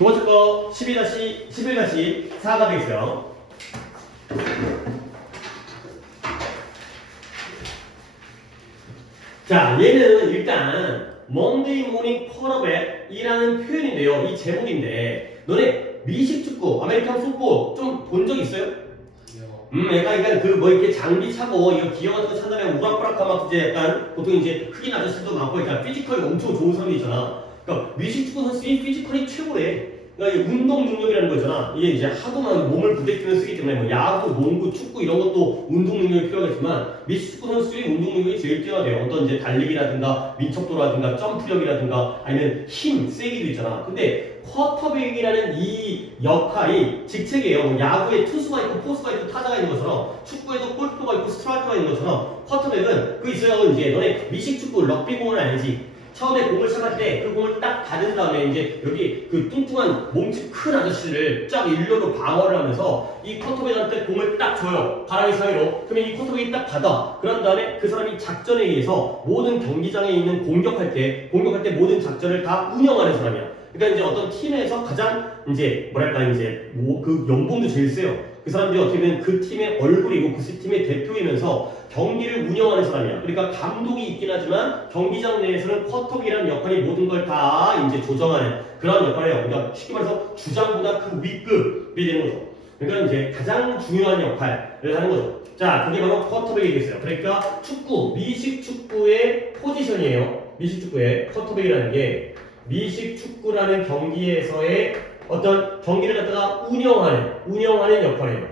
두 번째 거 11-4가 되겠어요. 자, 얘는 일단 Monday morning quarterback이라는 표현인데요. 이 제목인데 너네 미식 축구, 아메리칸 풋볼 좀 본 적 있어요? 약간 그 뭐 이렇게 장비 차고 이거 기어 같은 거 찬 다음에 우락부락하면 이제 약간 보통 이제 흑인 아저씨도 많고 그러니까 피지컬이 엄청 좋은 사람이 있잖아. 그러니까 미식 축구 선수들이 피지컬이 최고래. 그러니까 이게 운동 능력이라는 거잖아. 이게 이제 하도만 몸을 부대끼면서 쓰기 때문에 뭐 야구, 농구, 축구 이런 것도 운동 능력이 필요하겠지만 미식 축구 선수들이 운동 능력이 제일 뛰어나대요. 어떤 이제 달리기라든가 민첩도라든가 점프력이라든가 아니면 힘, 세기도 있잖아. 근데 쿼터백이라는 이 역할이 직책이에요. 뭐 야구에 투수가 있고 포수가 있고 타자가 있는 것처럼 축구에도 골키퍼가 있고 스트라이커가 있는 것처럼 쿼터백은 그 있어요. 이제 너네 미식 축구 럭비 공은 알지? 처음에 공을 시작할 때 그 공을 딱 받은 다음에 이제 여기 그 뚱뚱한 몸집 큰 아저씨를 쫙 일렬로 방어를 하면서 이 쿼터백한테 공을 딱 줘요. 가랑이 사이로. 그러면 이 쿼터백이 딱 받아. 그런 다음에 그 사람이 작전에 의해서 모든 경기장에 있는 공격할 때 모든 작전을 다 운영하는 사람이야. 그러니까 이제 어떤 팀에서 가장 이제 뭐랄까 이제 그 연봉도 제일 세요. 그 사람들이 어떻게 보면 그 팀의 얼굴이고 그 팀의 대표이면서 경기를 운영하는 사람이야. 그러니까 감독이 있긴 하지만 경기장 내에서는 쿼터백이라는 역할이 모든 걸 다 이제 조정하는 그런 역할이에요. 그러니까 쉽게 말해서 주장보다 그 윗급이 되는 거죠. 그러니까 이제 가장 중요한 역할을 하는 거죠. 자, 그게 바로 쿼터백이겠어요. 그러니까 축구, 미식 축구의 포지션이에요. 미식 축구의 쿼터백이라는 게 미식 축구라는 경기에서의 어떤 경기를 갖다가 운영하는 역할이에요.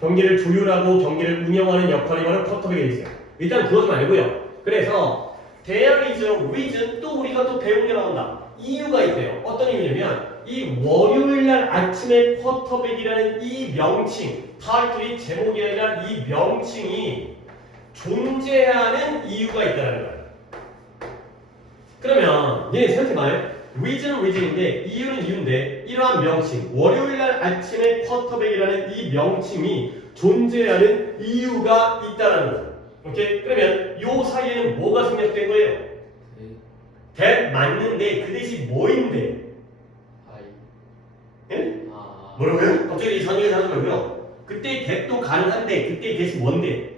경기를 조율하고 경기를 운영하는 역할이 바로 쿼터백에 있어요. 일단 그것 좀 알고요. 그래서 there is a reason 또 우리가 또 배운 게 나온다. 이유가 있대요. 어떤 이유냐면 이 월요일날 아침에 쿼터백이라는 이 명칭, 타이틀이 제목이 아니라 이 명칭이 존재하는 이유가 있다는 거예요. 그러면 얘네 생각해봐요. reason인데 이유는 이유인데 이러한 명칭 월요일날 아침에 쿼터백이라는 이 명칭이 존재하는 이유가 있다는 거죠. 오케이? 그러면 요 사이에는 뭐가 생략된 거예요? that 맞는데 그 대신 뭐인데? 예? 뭐라고요? 갑자기 이상하게 하지 말고요. 그때 that도 가능한데 그때 대신 뭔데?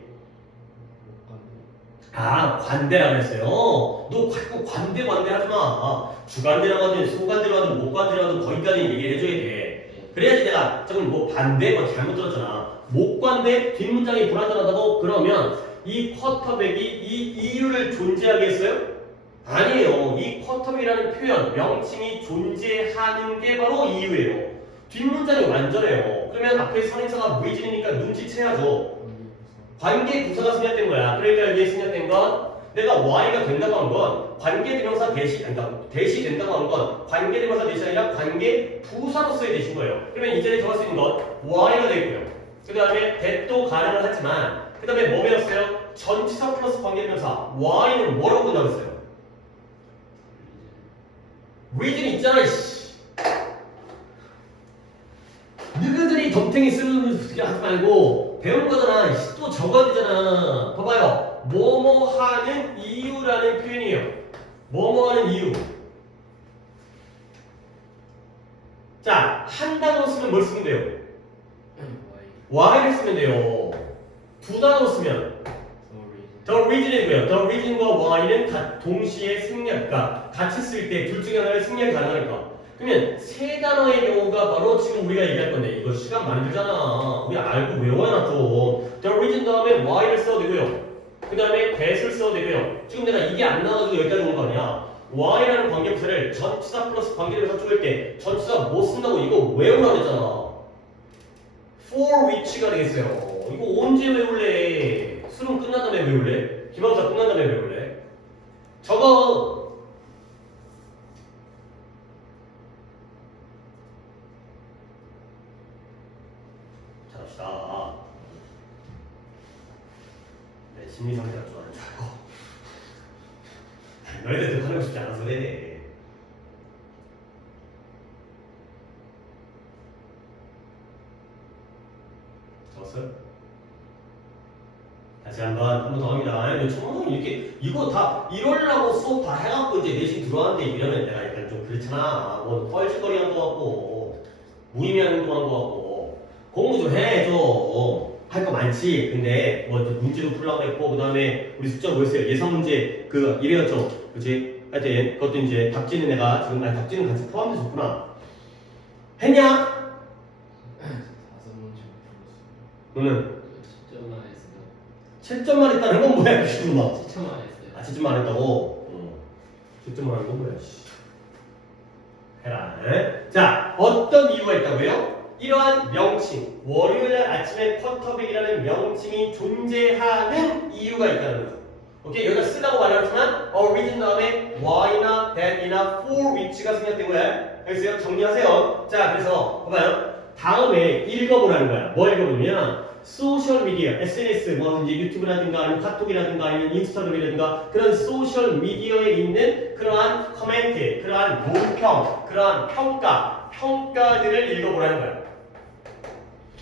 관대라고 했어요. 너 자꾸 관대 하지 마. 주관대라고 하든 소관대라고 하든 목관대라고 하든 거기까지 얘기를 해줘야 돼. 그래야지 내가 조금 뭐 반대 뭐 잘못 들었잖아. 목관대 뒷문장이 불완전하다고 그러면 이 쿼터백이 이 이유를 존재하겠어요? 아니에요. 이 쿼터백이라는 표현, 명칭이 존재하는 게 바로 이유예요. 뒷문장이 완전해요. 그러면 앞에 선행사가 무의진이니까 눈치채야죠. 관계 부사가 생략된 거야. 그러니까 여기에 생략된 건 내가 y가 된다고 한 건 관계대명사 대시, 그러니까 대시 된다고 한 건 관계대명사 대시 아니라 관계 부사로서의 대신 거예요. 그러면 이 자리에 들어갈 수 있는 건 y가 되고요. 그 다음에 that도 가능은 하지만 그 다음에 뭐 배웠어요? 전치사 플러스 관계대명사 y는 뭐라고 나왔어요? reason 있잖아. 너희들이 덤탱이 쓰는 소리 하지 말고 배운 거잖아. 또 적어야 되잖아. 봐봐요. 뭐뭐 하는 이유라는 표현이에요. 뭐뭐 하는 이유. 자, 한 단어 쓰면 뭘 쓰면 돼요? Y를 쓰면 돼요. 두 단어 쓰면 The reason이고요. The reason과 Y는 동시에 생략과 같이 쓸 때 둘 중에 하나를 생략이 가능할까? 그러면 세 단어의 경우가 바로 지금 우리가 얘기할 건데 이거 시간 많이 들잖아. 우리 알고 외워놔. The reason 다음에 Y를 써도 되고요. 그 다음에 that을 써도 되고요. 지금 내가 이게 안 나와가지고 여기까지 온 거 아니야. Y라는 관계부사를 전치사 플러스 관계대명사 쪽일 때 전치사 못 쓴다고 이거 외우라고 했잖아. For which가 되겠어요. 이거 언제 외울래? 수능 끝난 다음에 외울래? 기말고사 끝난 다음에 외울래? 저거 잘합시다. 내 심리 상태가 좀 안 좋고 너희들도 하고 싶지 않아서 그래. 적었어요? 다시 한 번 더 합니다. 청문회 이렇게 이거 다 이러려고 수업 다 해갖고 이제 내신 들어왔는데 이러면 내가 약간 좀 그렇잖아. 뭐 뻘짓거리 한 거 같고 무의미한 거 한 거 같고 공부 좀 해 좀. 할 거 많지. 근데 뭐 문제도 풀라고 했고 그다음에 우리 숫자 뭐였어요? 예상 문제 그 이래였죠. 그치? 하여튼 그것도 이제 답지는 내가 지금 아니 답지는 같이 포함돼서 줬구나. 했냐? 4문제 너는 7점만 했어요. 7점만 했다는 건 뭐야? 지금 막 7점만 했어요. 아 7점만 했다고? 7점만 한 건 뭐야? 해라. 자, 어떤 이유가 있다고요? 이러한 명칭, 월요일날 아침에 쿼터백이라는 명칭이 존재하는 이유가 있다는 거죠. 오케이, 여기다 쓰라고 말했지만 reason 다음에 why나 that이나 for which가 생략되고요. 알겠어요? 정리하세요. 자, 그래서 봐봐요. 다음에 읽어보라는 거야. 뭐 읽어보면 소셜 미디어, SNS, 뭐 이제 유튜브라든가 아니면 카톡이라든가 아니면 인스타그램이라든가 그런 소셜 미디어에 있는 그러한 코멘트, 그러한 논평, 그러한 평가들을 읽어보라는 거야.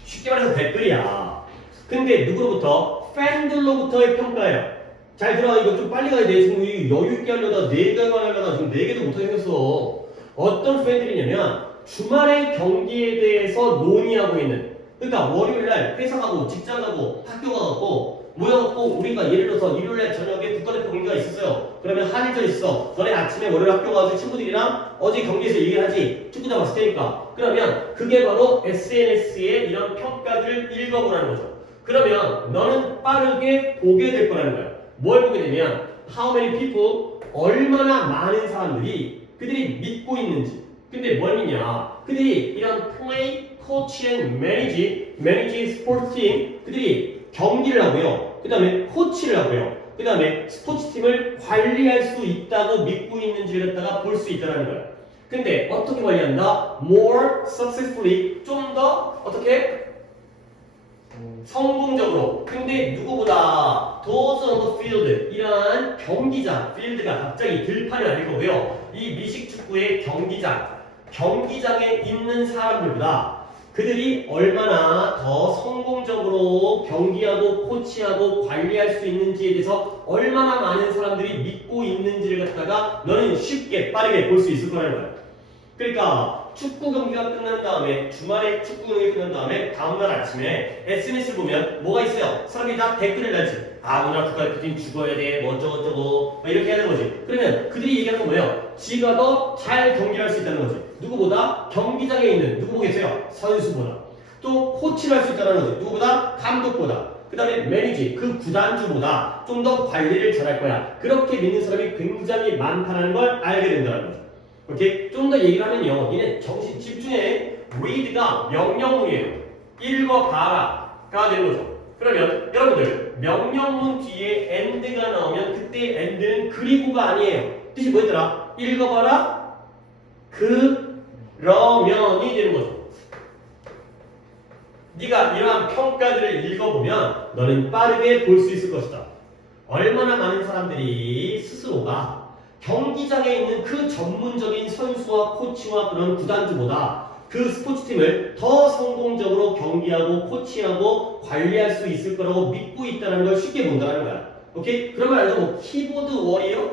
쉽게 말해서 댓글이야. 근데 누구로부터? 팬들로부터의 평가예요. 잘 들어. 이거 좀 빨리 가야 돼. 지금 여유 있게 하려다 4개만 하려다 지금 4개도 못하게 생겼어. 어떤 팬들이냐면 주말의 경기에 대해서 논의하고 있는, 그러니까 월요일날 회사 가고 직장 가고 학교 가고 모여갖고 우리가 예를 들어서 일요일날 저녁에 국가대표 경기가 있었어요. 그러면 한일전 있어. 너네 아침에 월요일 학교 가서 친구들이랑 어제 경기에서 얘기를 하지. 축구 잡았을 테니까. 그러면 그게 바로 SNS의 이런 평가들을 읽어보라는 거죠. 그러면 너는 빠르게 보게 될 거라는 거야. 뭘 보게 되면 how many people, 얼마나 많은 사람들이 그들이 믿고 있는지. 근데 뭘 믿냐? 그들이 이런 play, coach and manage sports team, 그들이 경기를 하고요. 그 다음에 코치를 하고요. 그 다음에 스포츠팀을 관리할 수 있다고 믿고 있는지를 갖다가 볼 수 있다는 거야. 근데 어떻게 관리한다? more successfully, 좀 더 어떻게? 성공적으로. 근데 누구보다 those on the field, 이러한 경기장, field가 갑자기 들판이 아닐 거고요. 이 미식축구의 경기장에 있는 사람들보다 그들이 얼마나 더 성공적으로 경기하고 코치하고 관리할 수 있는지에 대해서 얼마나 많은 사람들이 믿고 있는지를 갖다가 너는 쉽게 빠르게 볼 수 있을 거라는 거야. 그러니까 축구 경기가 끝난 다음에, 주말에 축구 경기 끝난 다음에 다음날 아침에 SNS를 보면 뭐가 있어요? 사람들이 다 댓글을 달지. 아, 오늘 국가대표팀 죽어야 돼, 뭐 어쩌고저쩌고 이렇게 하는 거지. 그러면 그들이 얘기하는 건 뭐예요? 지가 더 잘 경기를 할 수 있다는 거지. 누구보다? 경기장에 있는 누구 보겠어요? 선수보다. 또 코치를 할 수 있다는 거지. 누구보다? 감독보다. 그 다음에 매니지, 그 구단주보다 좀 더 관리를 잘할 거야. 그렇게 믿는 사람이 굉장히 많다는 걸 알게 된다는 거죠. 오케이? 좀 더 얘기를 하면요. 얘네 정신 집중해. read가 명령문이에요. 읽어봐라가 되는 거죠. 그러면 여러분들 명령문 뒤에 and가 나오면 그때 and는 그리고가 아니에요. 뜻이 뭐였더라? 읽어봐라. 그러면이 되는 거죠. 네가 이러한 평가들을 읽어보면 너는 빠르게 볼 수 있을 것이다. 얼마나 많은 사람들이 스스로가 경기장에 있는 그 전문적인 선수와 코치와 그런 구단주보다 그 스포츠팀을 더 성공적으로 경기하고 코치하고 관리할 수 있을 거라고 믿고 있다는 걸 쉽게 본다는 거야. 오케이? 그런 말 알죠? 뭐 키보드 워리어?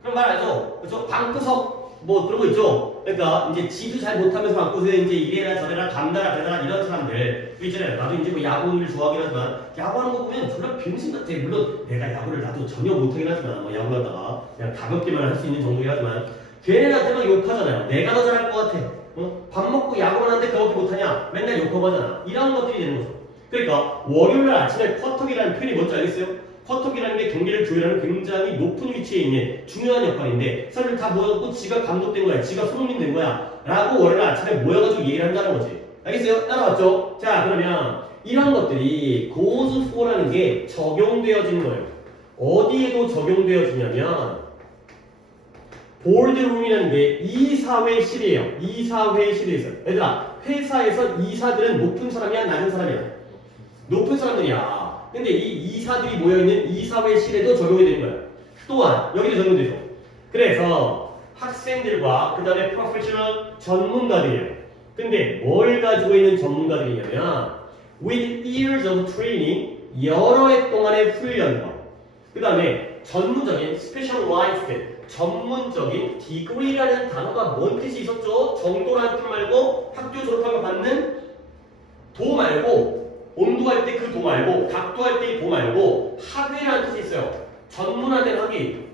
그런 말 알죠? 그렇죠? 방구석 뭐 그런 거 있죠? 그러니까 이제 지도 잘 못하면서 방구석에 이제 이래라 저래라 감나라 배나라 이런 사람들 있잖아요. 나도 이제 뭐 야구를 좋아하긴 하지만 야구하는 거 보면 졸라 병신 같아. 물론 내가 야구를 나도 전혀 못하긴 하지만 뭐 야구하다가 그냥 가볍게만 할 수 있는 정도긴 하지만 걔네한테 막 욕하잖아요. 내가 더 잘할 것 같아. 밥 먹고 야구를 하는데 그렇게 못하냐? 맨날 욕하고 하잖아. 이런 것들이 되는 거죠. 그러니까 월요일날 아침에 쿼터기라는 표현이 뭔지 알겠어요? 쿼터기라는 게 경기를 조율하는 굉장히 높은 위치에 있는 중요한 역할인데 사람들 다 모여갖고 지가 감독된 거야. 지가 손흥민 된 거야. 라고 월요일 아침에 모여가지고 얘기를 한다는 거지. 알겠어요? 따라왔죠? 자, 그러면 이런 것들이 goes for라는 게 적용되어지는 거예요. 어디에도 적용되어지냐면 보ardroom이라는 게 이사회실이에요. 이사회실에서. 얘들아, 회사에서 이사들은 높은 사람이야? 낮은 사람이야? 높은 사람들이야. 근데 이 이사들이 모여있는 이사회실에도 적용이 되는 거야. 또한 여기도 적용되죠. 그래서 학생들과 그 다음에 프로페셔널 전문가들이에요. 근데 뭘 가지고 있는 전문가들이냐면 with years of training, 여러 해 동안의 훈련과 그 다음에 전문적인 specialized 전문적인 degree라는 단어가 뭔 뜻이 있었죠? 정도라는 뜻 말고 학교 졸업하면 받는 도 말고 온도할 때 그 도 말고 각도할 때 도 말고 학위라는 뜻이 있어요. 전문화된 학위.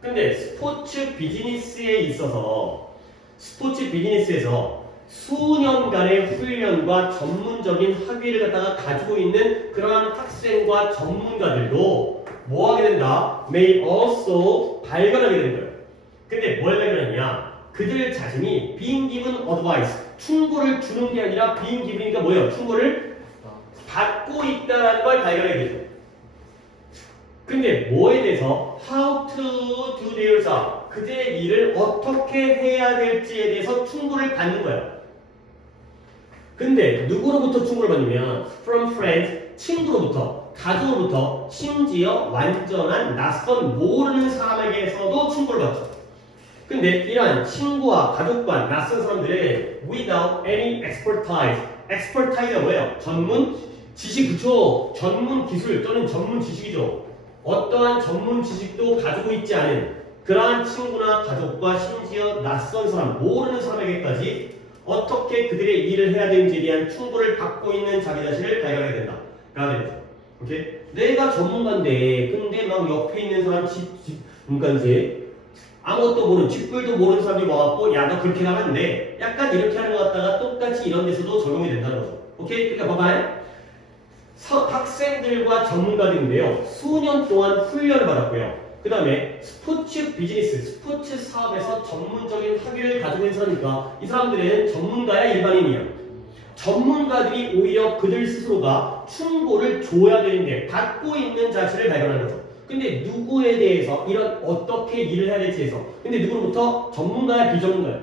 근데 스포츠 비즈니스에서 수년간의 훈련과 전문적인 학위를 갖다가 가지고 있는 그러한 학생과 전문가들도 뭐 하게 된다? May also 발견하게 되는 거예요. 근데 뭘 발견하느냐? 그들 자신이 being given advice, 충고를 주는 게 아니라 being given이니까 뭐예요? 충고를 받고 있다라는 걸 발견하게 되죠. 근데 뭐에 대해서 how to do their job, 그들의 일을 어떻게 해야 될지에 대해서 충고를 받는 거예요. 근데 누구로부터 충고를 받냐면 from friends, 친구로부터, 가족으로부터, 심지어 완전한 낯선 모르는 사람에게서도 충고를 받죠. 근데 이러한 친구와 가족과 낯선 사람들의 without any expertise가 뭐예요? 전문 지식, 그쵸? 전문 기술 또는 전문 지식이죠. 어떠한 전문 지식도 가지고 있지 않은 그러한 친구나 가족과 심지어 낯선 사람, 모르는 사람에게까지 어떻게 그들의 일을 해야 되는지에 대한 충고를 받고 있는 자기 자신을 발견하게 된다. 라는 거죠. 오케이? 내가 전문가인데 근데 막 옆에 있는 사람 문간세 아무것도 모르는 쥐뿔도 모르는 사람이 와갖고 야 너 그렇게 나갔는데 약간 이렇게 하는 것 같다가 똑같이 이런 데서도 적용이 된다는 거죠. 오케이? 그러니까 봐봐요. 학생들과 전문가들인데요. 수년 동안 훈련을 받았고요. 그 다음에 스포츠 비즈니스, 스포츠 사업에서 전문적인 학위를 가지고 있는 사람이니까 이 사람들은 전문가야 일반인이야. 전문가들이 오히려 그들 스스로가 충고를 줘야 되는데 받고 있는 자신을 발견하는 거죠. 근데 누구에 대해서 이런 어떻게 일을 해야 될지에서 근데 누구로부터 전문가야 비전문가야?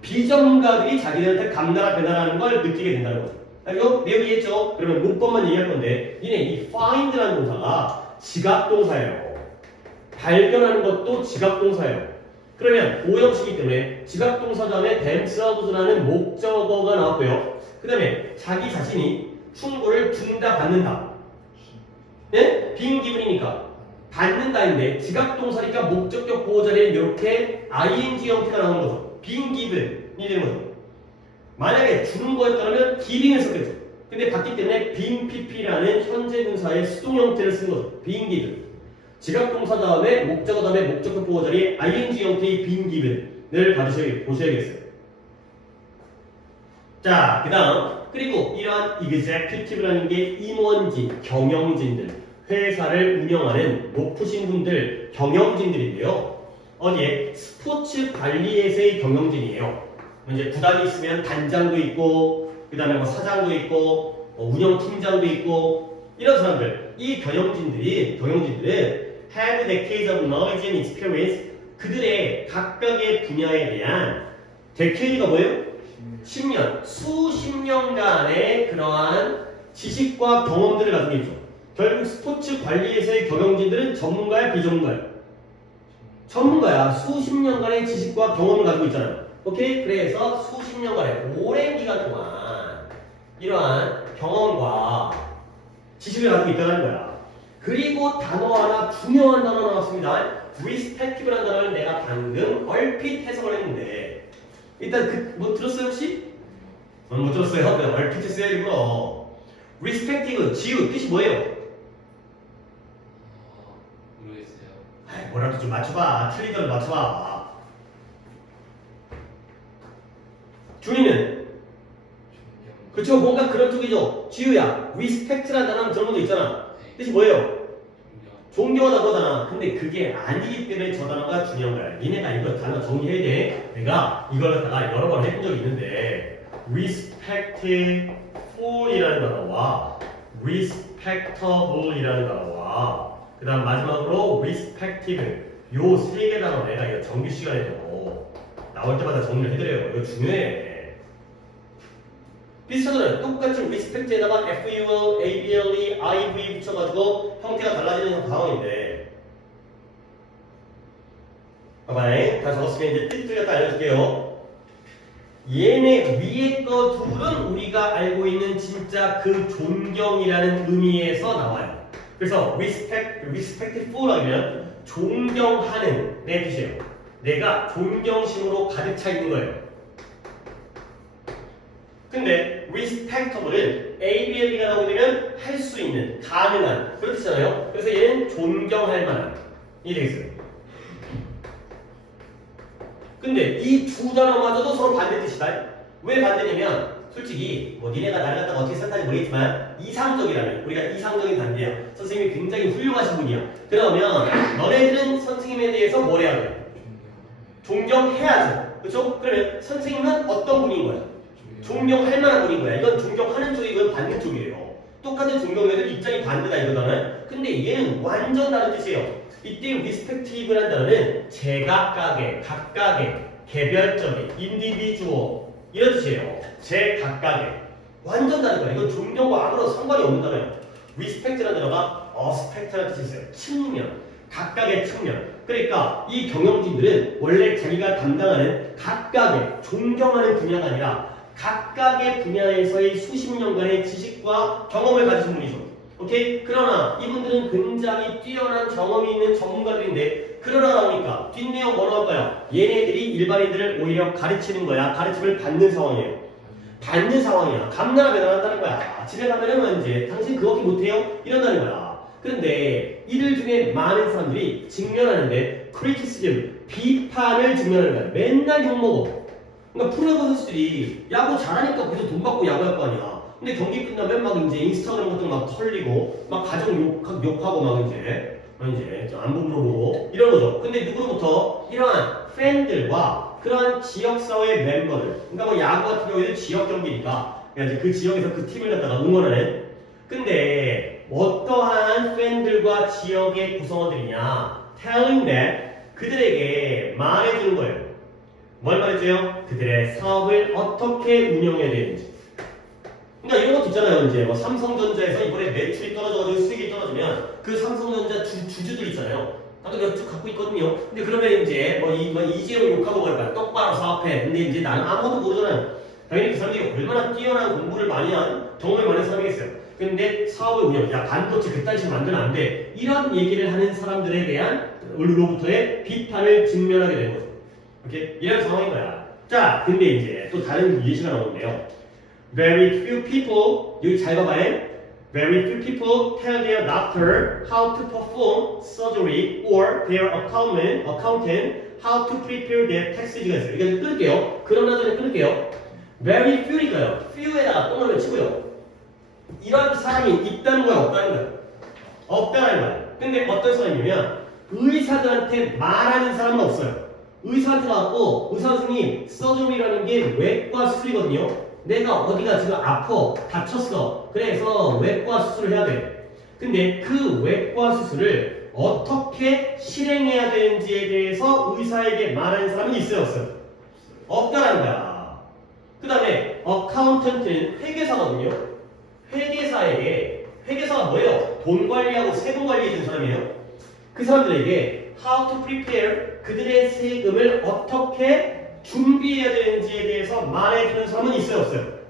비전문가들이 자기들한테 감나라 배나라는 걸 느끼게 된다는 거죠. 이거 내용 이해했죠? 그러면 문법만 얘기할 건데 니네 이 find라는 동사가 지각동사예요. 발견하는 것도 지각동사예요. 그러면 오형식이기 때문에 지각동사 다음에 themselves라는 목적어가 나왔고요. 그 다음에 자기 자신이 충고를 준다 받는다. 네? being given이니까 받는다인데 지각동사니까 목적격 보호자리에 이렇게 ing 형태가 나오는 거죠. being given이 되는 거죠. 만약에 주는 거였다면 giving을 썼겠죠. 근데 받기 때문에 being pp라는 현재 분사의 수동 형태를 쓴 거죠. being given. 지각동사 다음에 목적어 다음에 목적격 보호 자리에 ing 형태의 being given을 보셔야겠어요. 자, 그 다음 그리고 이러한 executive라는 게 임원진, 경영진들, 회사를 운영하는 높으신 분들, 경영진들인데요. 어디에? 스포츠 관리에서의 경영진이에요. 이제 구단이 있으면 단장도 있고, 그 다음에 뭐 사장도 있고, 운영팀장도 있고, 이런 사람들, 이 경영진들은 have decades of knowledge and experience, 그들의 각각의 분야에 대한 decade가 뭐예요? 10년, 수십 년간의 그러한 지식과 경험들을 가지고 있죠. 결국 스포츠 관리에서의 경영진들은 전문가야, 비전문가야? 전문가야. 수십 년간의 지식과 경험을 가지고 있잖아요. 오케이? 그래서 수십 년간의 오랜 기간 동안 이러한 경험과 지식을 가지고 있다는 거야. 그리고 단어 하나, 중요한 단어 나왔습니다. respective라는 단어를 내가 방금 얼핏 해석을 했는데 일단 뭐 들었어요 혹시? 못 들었어요? 그냥 얼핏 했어요 일부러. respective, 지우 뜻이 뭐예요? 모르겠어요. 아이, 뭐라도 좀 맞춰봐. 틀리더라도 맞춰봐. 준이는? 그쵸, 뭔가 그런 쪽이죠. 지우야, respect라는 단어 들어본 적 있잖아. 뜻이 뭐예요? 존경하다 거잖아. 근데 그게 아니기 때문에 저 단어가 중요한 거야. 니네가 이거 단어 정리해야 돼. 내가 이걸 갖다가 여러 번 해본 적이 있는데 respectful이라는 단어와 respectable이라는 단어와 그 다음 마지막으로 respective 요 세 개 단어 내가 이거 정규 시간에도 나올 때마다 정리를 해드려요. 이거 중요해. 비슷하잖아요. 똑같이 respect에다가 FUL, ABLE, IV 붙여가지고 형태가 달라지는 상황인데 봐봐요. 다 적었으면 이제 뜻을 갖다 알려줄게요. 얘네 위에 거 둘은 우리가 알고 있는 진짜 그 존경이라는 의미에서 나와요. 그래서 respectful 하면 존경하는 내 뜻이에요. 내가 존경심으로 가득 차 있는 거예요. 근데 respectable은 ABLB가 나오면 할 수 있는, 가능한 그런 뜻이잖아요. 그래서 얘는 존경할 만한 이 되겠어요. 근데 이 두 단어마저도 서로 반대 뜻이다. 왜 반대냐면 솔직히 뭐 니네가 나를 갖다가 어떻게 생각하는지 모르겠지만 이상적이라면 우리가 이상적인 반대야. 선생님이 굉장히 훌륭하신 분이야. 그러면 너네들은 선생님에 대해서 뭘 해야 돼? 존경해야죠. 그렇죠? 그러면 선생님은 어떤 분인 거야? 존경할 만한 분인 거야. 이건 존경하는 쪽이고 이건 받는 쪽이에요. 똑같은 존경에도 입장이 반대다 이거잖아요. 근데 얘는 완전 다른 뜻이에요. 이때 respective라는 단어는 제각각의, 각각의, 개별적인, individual 이런 뜻이에요. 제각각의. 완전 다른 거야. 이건 존경과 아무런 상관이 없는 단어예요. respect라는 단어가 aspect라는 뜻이 있어요. 측면, 각각의 측면. 그러니까 이 경영진들은 원래 자기가 담당하는 각각의 존경하는 분야가 아니라 각각의 분야에서의 수십 년간의 지식과 경험을 가지신 분이죠. 오케이? 그러나 이분들은 굉장히 뛰어난 경험이 있는 전문가들인데 그러나 나오니까 뒷내용 뭐 나올까요? 얘네들이 일반인들을 오히려 가르치는 거야. 가르침을 받는 상황이에요. 받는 상황이야. 감나라 배달한다는 거야. 집에 가면은 이제 당신 그거밖에 못해요? 이런다는 거야. 그런데 이들 중에 많은 사람들이 직면하는데 criticism, 비판을 직면하는 거야. 맨날 욕먹어. 그러니까 프로야구 선수들이 야구 잘하니까 거기서 돈 받고 야구할 거 아니야. 근데 경기 끝나면 막 이제 인스타그램 같은 거 막 털리고 막 가정 욕하고 막 이제 안부 물어보고 이런 거죠. 근데 누구로부터? 이러한 팬들과 그러한 지역사회 멤버들. 그러니까 뭐 야구 같은 경우에는 지역 경기니까 이제 그 지역에서 그 팀을 갖다가 응원하는. 근데 어떠한 팬들과 지역의 구성원들이냐? telling that 그들에게 말해주는 거예요. 뭘 말해줘요? 그들의 사업을 어떻게 운영해야 되는지. 그러니까 이런 것도 있잖아요. 이제 뭐 삼성전자에서 이번에 매출이 떨어져가지고 수익이 떨어지면 그 삼성전자 주주들 있잖아요. 나도 몇 주 갖고 있거든요. 근데 그러면 이제 뭐 이재용 욕하고 그럴까요? 똑바로 사업해. 근데 이제 나는 아무것도 모르잖아요. 당연히 그 사람들이 얼마나 뛰어난 공부를 많이 한 경험을 많은 사람이겠어요. 근데 사업을 운영, 야 반도체 그딴 식으로 만들면 안 돼. 이런 얘기를 하는 사람들에 대한 로부터의 비판을 직면하게 되는 거죠. 오케이? 이런 상황인 거야. 자, 근데 이제 또 다른 예시가 나오는데요. Very few people, 여기 잘 봐봐요. Very few people tell their doctor how to perform surgery or their accountant how to prepare their taxes가 있어요. 이거 끊을게요. 그러나 전에 끊을게요. Very few니까요. few에다가 똥을 치고요. 이런 사람이 있다는 거야, 없다는 거야? 없다는 거야. 근데 어떤 사람이냐면 의사들한테 말하는 사람은 없어요. 의사한테 가고 의사 선생님 서저리라는 게 외과 수술이거든요. 내가 어디가 지금 아파 다쳤어. 그래서 외과 수술을 해야 돼. 근데 그 외과 수술을 어떻게 실행해야 되는지에 대해서 의사에게 말하는 사람은 있어요, 없어요? 없다라는 거야. 그 다음에 어카운턴트는 회계사거든요. 회계사가 뭐예요? 돈 관리하고 세금 관리해주는 사람이에요. 그 사람들에게 how to prepare 그들의 세금을 어떻게 준비해야 되는지에 대해서 말해주는 사람은 있어요, 없어요?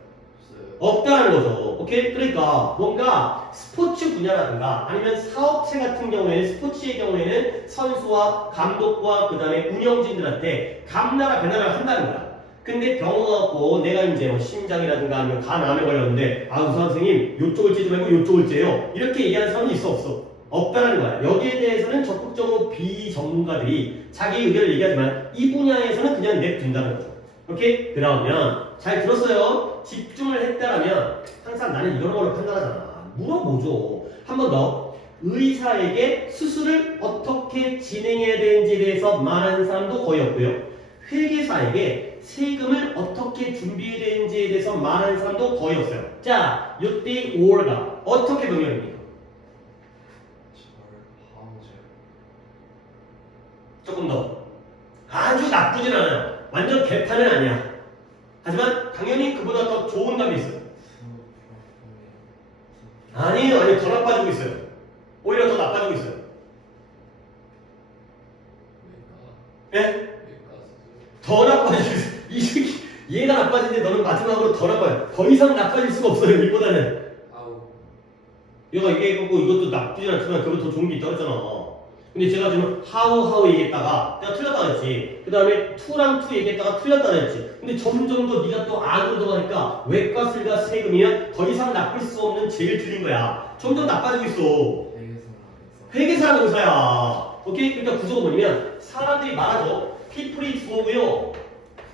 없다는 거죠. 오케이? 그러니까 뭔가 스포츠 분야라든가 아니면 사업체 같은 경우에는 스포츠의 경우에는 선수와 감독과 그 다음에 운영진들한테 감나라 배나라를 한다는 거야. 근데 병원 가고 내가 이제 뭐 심장이라든가 아니면 간암에 걸렸는데 의사 선생님 요쪽을 째지 말고 요쪽을 째요. 이렇게 얘기하는 사람이 있어, 없어? 없다는 거야. 여기에 대해서는 적극적으로 비전문가들이 자기 의견을 얘기하지만 이 분야에서는 그냥 냅둔다는 거죠. 오케이? 그러면 잘 들었어요? 집중을 했다라면 항상 나는 이런 걸로 판단하잖아. 물어보죠. 한 번 더. 의사에게 수술을 어떻게 진행해야 되는지에 대해서 말하는 사람도 거의 없고요. 회계사에게 세금을 어떻게 준비해야 되는지에 대해서 말하는 사람도 거의 없어요. 자, 이때 or가 어떻게 병렬입니까? 조금 더. 아주 나쁘진 않아요. 완전 개판은 아니야. 하지만 당연히 그보다 더 좋은 답이 있어요. 아니요, 더 나빠지고 있어요. 오히려 더 나빠지고 있어요. 예? 더 나빠지고 있어요. 이 새끼, 얘가 나빠지는데 너는 마지막으로 더 나빠요. 더 이상 나빠질 수가 없어요, 이보다는. 얘가 얘기해갖고 이것도 나쁘진 않지만 그보다 더 좋은 게 있다고 했잖아. 근데 제가 지금 how 얘기했다가 내가 틀렸다 그랬지. 그 다음에 to랑 to 얘기했다가 틀렸다 그랬지. 근데 점점 더 네가 또 안으로 들어가니까 외과 슬과 세금이면 더 이상 나쁠 수 없는 제일 틀린 거야. 점점 나빠지고 있어. 회계사는 의사야. 오케이? 그러니까 구조가 뭐냐면 사람들이 말하죠. people이 주어고요.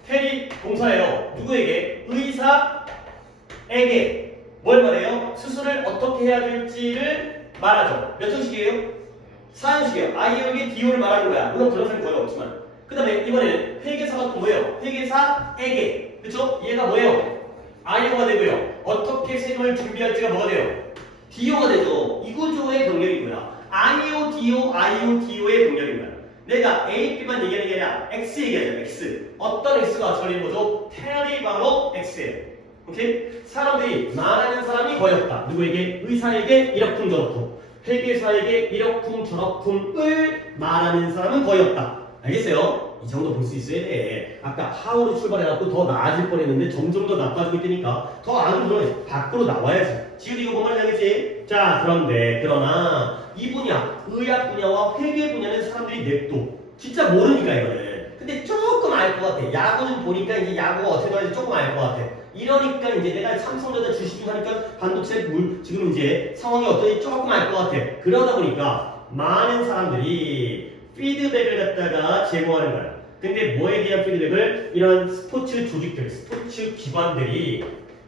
텔이 동사예요. 누구에게? 의사에게 뭘 말해요? 수술을 어떻게 해야 될지를 말하죠. 몇 형식이에요? 4형식이에요. I에게 Do를 말하는 거야. 물론 그런 사람이 거의 없지만. 그 다음에 이번에는 회계사가 또 뭐예요? 회계사에게. 그쵸? 얘가 뭐예요? I가 되고요. 어떻게 세금을 준비할지가 뭐가 돼요? Do가 되죠. 이 구조의 병렬인 거야. IO, DO, IO, DO의 병렬인 거야. 내가 A, B만 얘기하는 게 아니라 X 얘기하잖아. X. 어떤 X가 걸리는 거죠? 텔이 바로 X예요. 오케이? 사람들이 말하는 사람이 거의 없다. 누구에게? 의사에게 이러쿵저러쿵. 회계사에게 이러쿵저러쿵을 말하는 사람은 거의 없다. 알겠어요? 이 정도 볼 수 있어야 돼. 아까 how로 출발해갖고 더 나아질 뻔했는데 점점 더 나빠지고 있다니까 더 안으로 들어 밖으로 나와야지. 지금 이거 뭔 말인지 알겠지? 자, 그러나 이 분야, 의학 분야와 회계 분야는 사람들이 냅둬. 진짜 모르니까 이거는. 근데 조금 알 것 같아. 야구 좀 보니까 이제 야구가 어떻게 되는지 조금 알 것 같아. 이러니까 이제 내가 삼성전자 주식 좀 하니까 반도체 지금 이제 상황이 어떤지 조금 알 것 같아. 그러다 보니까 많은 사람들이 피드백을 갖다가 제공하는 거야. 근데 뭐에 대한 피드백을? 이런 스포츠 조직들, 스포츠 기관들이,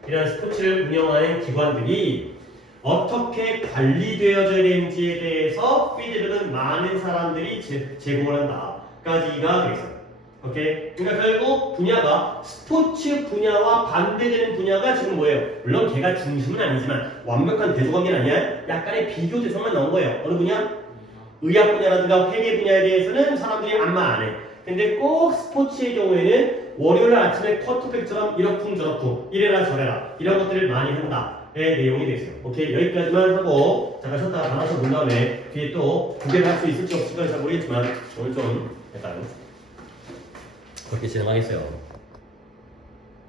이런 스포츠를 운영하는 기관들이 어떻게 관리되어져야 되는지에 대해서 피드백은 많은 사람들이 제공을 한다. 까지가 되겠어요. 오케이? 그러니까 결국 분야가 스포츠 분야와 반대되는 분야가 지금 뭐예요? 물론 걔가 중심은 아니지만 완벽한 대조관계는 아니야. 약간의 비교 대상만 나온 거예요. 어느 분야? 의학 분야라든가 회계 분야에 대해서는 사람들이 안마 안 해. 근데 꼭 스포츠의 경우에는 월요일 아침에 커트백처럼 이러쿵저러쿵 이래라 저래라 이런 것들을 많이 한다의 내용이 되겠어요. 오케이? 여기까지만 하고 잠깐 쉬었다가 나눠서 본 다음에 뒤에 또 구개를 할 수 있을지 없을지 잘 모르겠지만 오늘 좀 약간 그렇게 진행하겠어요.